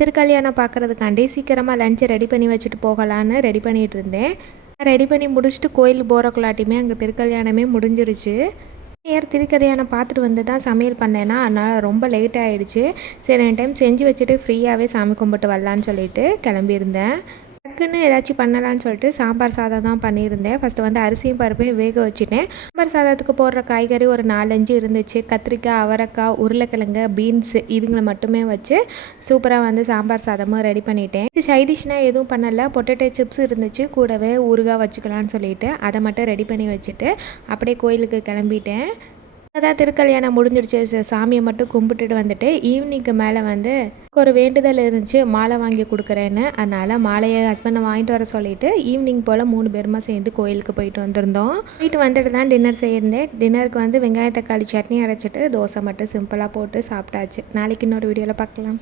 திருக்கல்யாணம் பார்க்குறதுக்காண்டி சீக்கிரமாக லஞ்சை ரெடி பண்ணி வச்சுட்டு போகலான்னு ரெடி பண்ணிகிட்டு இருந்தேன். ரெடி பண்ணி முடிச்சுட்டு கோயிலுக்கு போகிறக்குள்ளாட்டியுமே அங்கே திருக்கல்யாணமே முடிஞ்சிருச்சு. திருக்கல்யாணம் பார்த்துட்டு வந்து தான் சமையல் பண்ணேன்னா அதனால் ரொம்ப லேட் ஆகிடுச்சு. சரி 2 டைம் செஞ்சு வச்சுட்டு ஃப்ரீயாகவே சாமி கும்பிட்டு வரலான்னு சொல்லிட்டு கிளம்பியிருந்தேன். டக்குன்னு ஏதாச்சும் பண்ணலான்னு சொல்லிட்டு சாம்பார் சாதம் தான் பண்ணியிருந்தேன். ஃபஸ்ட்டு வந்து அரிசியும் பருப்பையும் வேக வச்சுட்டேன். சாம்பார் சாதத்துக்கு போடுற காய்கறி ஒரு 4-5 இருந்துச்சு. கத்திரிக்காய், அவரைக்காய், உருளைக்கிழங்கு, பீன்ஸு இதுங்களை மட்டுமே வச்சு சூப்பராக வந்து சாம்பார் சாதமும் ரெடி பண்ணிட்டேன். இது சைடிஷ்னால் எதுவும் பண்ணலை. பொட்டேட்டோ சிப்ஸ் இருந்துச்சு, கூடவே ஊறுகாய் வச்சுக்கலான்னு சொல்லிட்டு அதை மட்டும் ரெடி பண்ணி வச்சுட்டு அப்படியே கோயிலுக்கு கிளம்பிட்டேன். அதான் திருக்கல்யாணம் முடிஞ்சிடுச்சு. சாமியை மட்டும் கும்பிட்டுட்டு வந்துட்டு ஈவினிங்க்கு மேலே வந்து ஒரு வேண்டுதல் இருந்துச்சு, மாலை வாங்கி கொடுக்குறேன்னு. அதனால் மாலையை ஹஸ்பண்டை வாங்கிட்டு வர சொல்லிவிட்டு ஈவினிங் போல் 3 பேருமா சேர்ந்து கோயிலுக்கு போயிட்டு வந்திருந்தோம். போயிட்டு வந்துட்டு தான் டின்னர் செய்யிருந்தேன். டின்னருக்கு வந்து வெங்காய தக்காளி சட்னி அரைச்சிட்டு தோசை மட்டும் சிம்பிளாக போட்டு சாப்பிட்டாச்சு. நாளைக்கு இன்னொரு வீடியோவில் பார்க்கலாம்.